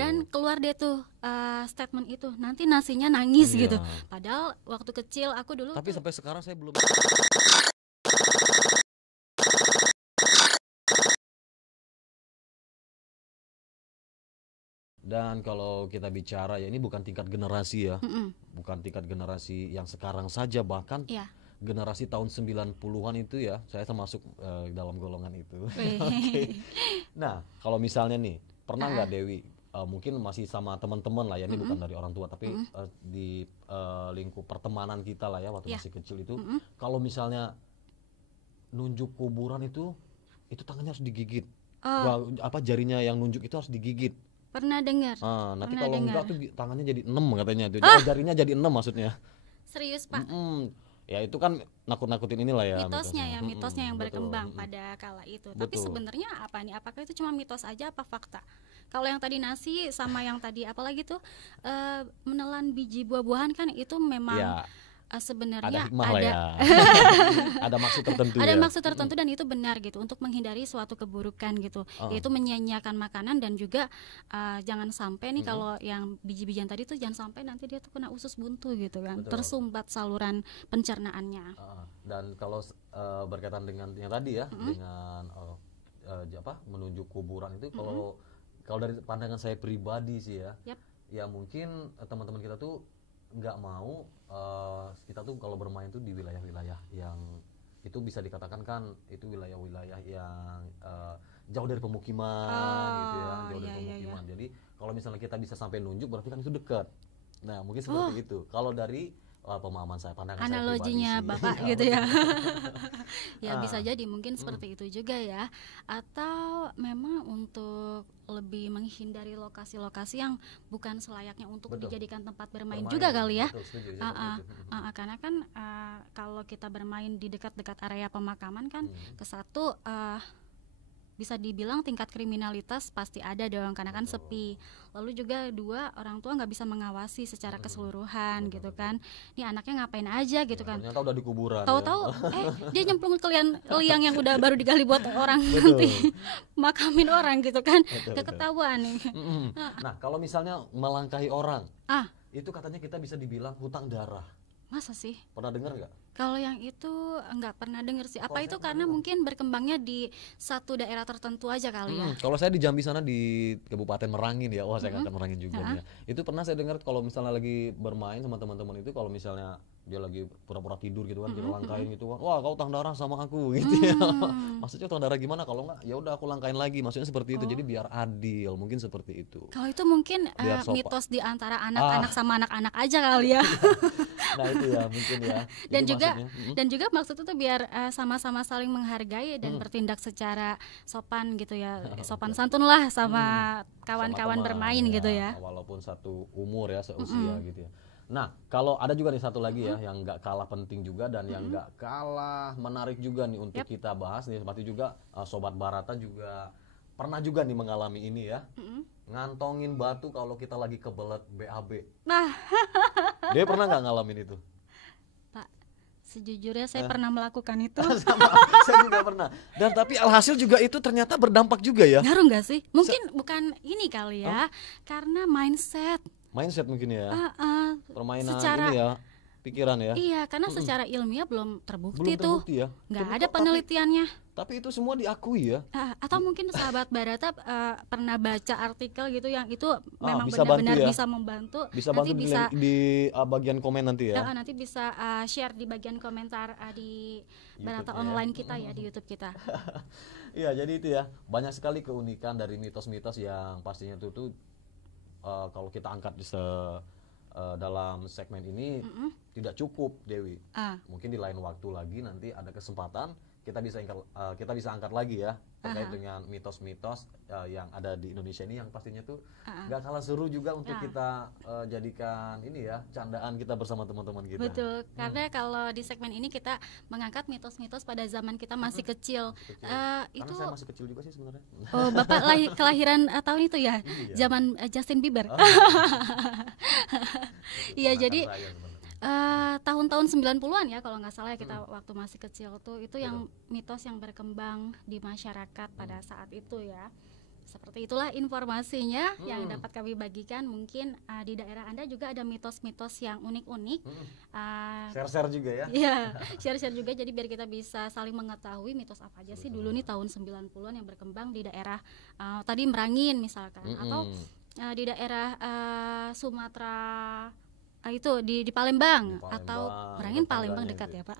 Dan keluar deh tuh statement itu, nanti nasinya nangis Iya. gitu. Padahal waktu kecil aku dulu Tapi tuh sampai sekarang saya belum. Dan kalau kita bicara ya ini bukan tingkat generasi ya. Bukan tingkat generasi yang sekarang saja, bahkan Iya. generasi tahun 90-an itu ya, saya termasuk dalam golongan itu. Wih. Oke. Nah, kalau misalnya nih, pernah nggak Dewi, mungkin masih sama teman-teman lah ya, ini bukan dari orang tua, tapi di lingkup pertemanan kita lah ya, waktu Iya. masih kecil itu, kalau misalnya nunjuk kuburan itu tangannya harus digigit. Apa jarinya yang nunjuk itu harus digigit. Pernah dengar? Nanti Pernah kalau dengar. enggak tuh tangannya jadi 6 katanya tuh. Jarinya jadi 6 maksudnya. Serius Pak? Ya itu kan nakut-nakutin inilah ya mitosnya yang Betul. berkembang pada kala itu. Tapi Betul. sebenarnya apa nih? Apakah itu cuma mitos aja apa fakta? Kalau yang tadi nasi sama yang tadi apalagi tuh menelan biji buah-buahan kan itu memang Ya, ada sebenarnya hikmah lah ya. Ada maksud tertentu ada ya. maksud tertentu dan itu benar gitu untuk menghindari suatu keburukan gitu, yaitu menyia-nyiakan makanan dan juga jangan sampai nih kalau yang biji-bijian tadi tuh jangan sampai nanti dia tuh kena usus buntu gitu kan. Betul. Tersumbat saluran pencernaannya. Dan kalau berkaitan dengan yang tadi ya, dengan menunjuk kuburan itu, kalau dari pandangan saya pribadi sih ya, Yap. ya mungkin teman-teman kita tuh nggak mau kita tuh kalau bermain tuh di wilayah-wilayah yang itu bisa dikatakan kan itu wilayah-wilayah yang jauh dari pemukiman gitu ya, jauh dari pemukiman. Jadi kalau misalnya kita bisa sampai nunjuk berarti kan itu dekat. Nah mungkin seperti itu. Kalau dari pemahaman saya, pandangan analoginya saya pribadi Bapak sih. gitu ya. Ya bisa jadi mungkin seperti itu juga ya. Atau memang untuk lebih menghindari lokasi-lokasi yang bukan selayaknya untuk dijadikan tempat bermain juga kali ya. Betul, setuju, Karena kan kalau kita bermain di dekat-dekat area pemakaman kan kesatu bisa dibilang tingkat kriminalitas pasti ada dong karena kan sepi. Lalu juga dua, orang tua nggak bisa mengawasi secara keseluruhan gitu kan. Ini anaknya ngapain aja gitu kan. Ternyata udah di kuburan. Tahu-tahu dia nyemplung ke liang yang udah baru digali buat orang nanti makamin orang gitu kan. Ketahuan nih. Nah, kalau misalnya melangkahi orang, itu katanya kita bisa dibilang hutang darah. Masa sih? Pernah dengar nggak? Kalau yang itu nggak pernah dengar sih. Apa itu karena mungkin berkembangnya di satu daerah tertentu aja kali ya? Kalau saya di Jambi sana di Kabupaten Merangin ya, saya kata Merangin juga nih ya. Itu pernah saya dengar kalau misalnya lagi bermain sama teman-teman itu, kalau misalnya dia lagi pura-pura tidur gitu kan, kita langkain gitu kan, wah kau utang darah sama aku gitu ya. Maksudnya utang darah gimana? Kalau nggak ya udah aku langkain lagi, maksudnya seperti itu. Jadi biar adil, mungkin seperti itu. Kalau itu mungkin mitos di antara anak-anak sama anak-anak aja kali ya. Nah itu ya mungkin ya. Dan juga maksud itu biar sama-sama saling menghargai dan bertindak secara sopan gitu ya, sopan santun lah sama kawan-kawan bermain ya, gitu ya. Walaupun satu umur ya, seusia gitu ya. Nah kalau ada juga nih satu lagi ya yang nggak kalah penting juga dan yang nggak kalah menarik juga nih untuk kita bahas nih, seperti juga Sobat Barata juga pernah juga nih mengalami ini ya. Ngantongin batu kalau kita lagi kebelet BAB. Nah, Dia pernah nggak ngalamin itu? Pak, sejujurnya saya pernah melakukan itu. Sama, saya juga pernah. Dan tapi alhasil juga itu ternyata berdampak juga ya. Ngaruh nggak sih? Mungkin bukan ini kali ya, karena mindset mungkin ya. Permainan secara, ini ya, pikiran ya. Iya, karena secara ilmiah belum terbukti tuh. Ya. Nggak ada penelitiannya. Tapi itu semua diakui ya. Atau mungkin sahabat Barata pernah baca artikel gitu yang itu memang bisa benar-benar bantu ya. bisa membantu. Bisa bantu di bagian komen nanti ya. Nanti bisa share di bagian komentar di Barata Online kita ya, di YouTube kita. Iya, jadi itu ya. Banyak sekali keunikan dari mitos-mitos yang pastinya itu tuh kalau kita angkat di dalam segmen ini tidak cukup, Dewi. Mungkin di lain waktu lagi nanti ada kesempatan kita bisa angkat lagi ya terkait dengan mitos-mitos yang ada di Indonesia ini yang pastinya tuh nggak kalah seru juga untuk kita jadikan ini ya candaan kita bersama teman-teman kita. Betul, karena kalau di segmen ini kita mengangkat mitos-mitos pada zaman kita masih kecil. Karena saya masih kecil juga sih sebenarnya. Oh, Bapak kelahiran tahun itu ya, zaman Justin Bieber. Iya, jadi tahun-tahun 90-an ya kalau nggak salah ya, kita waktu masih kecil tuh itu yang mitos yang berkembang di masyarakat pada saat itu ya. Seperti itulah informasinya yang dapat kami bagikan. Mungkin di daerah Anda juga ada mitos-mitos yang unik-unik. Share-share juga ya. Iya, share-share juga, jadi biar kita bisa saling mengetahui mitos apa aja sih dulu nih tahun 90-an yang berkembang di daerah tadi Merangin misalkan, atau di daerah Sumatera. Itu di Palembang, atau Merangin Palembang dekat ya Pak.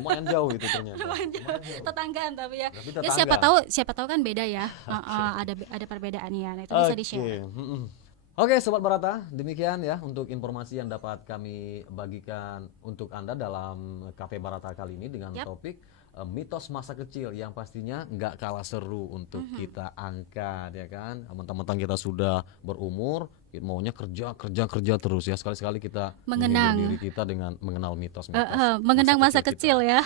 Lumayan jauh itu ternyata. Lumayan jauh. Tetanggaan tapi ya. Tapi Ya siapa tahu kan beda ya. Ada perbedaannya. Nah, itu bisa di-share. Oke, Sobat Barata, demikian ya untuk informasi yang dapat kami bagikan untuk Anda dalam Cafe Barata kali ini dengan topik mitos masa kecil yang pastinya nggak kalah seru untuk kita angkat, ya kan. Teman-teman kita sudah berumur, maunya kerja terus ya. Sekali-sekali kita mengenang diri kita dengan mengenal mitos-mitos mengenang masa kecil ya.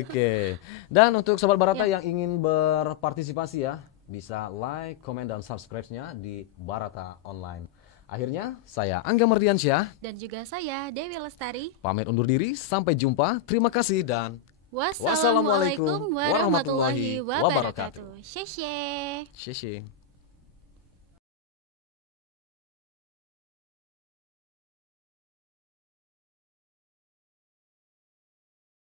Oke. Dan untuk Sobat Barata yang ingin berpartisipasi ya, bisa like, komen, dan subscribe-nya di Barata Online. Akhirnya, saya Angga Mardiansyah dan juga saya Dewi Lestari pamit undur diri. Sampai jumpa. Terima kasih dan wassalamualaikum warahmatullahi wabarakatuh. Sheshe.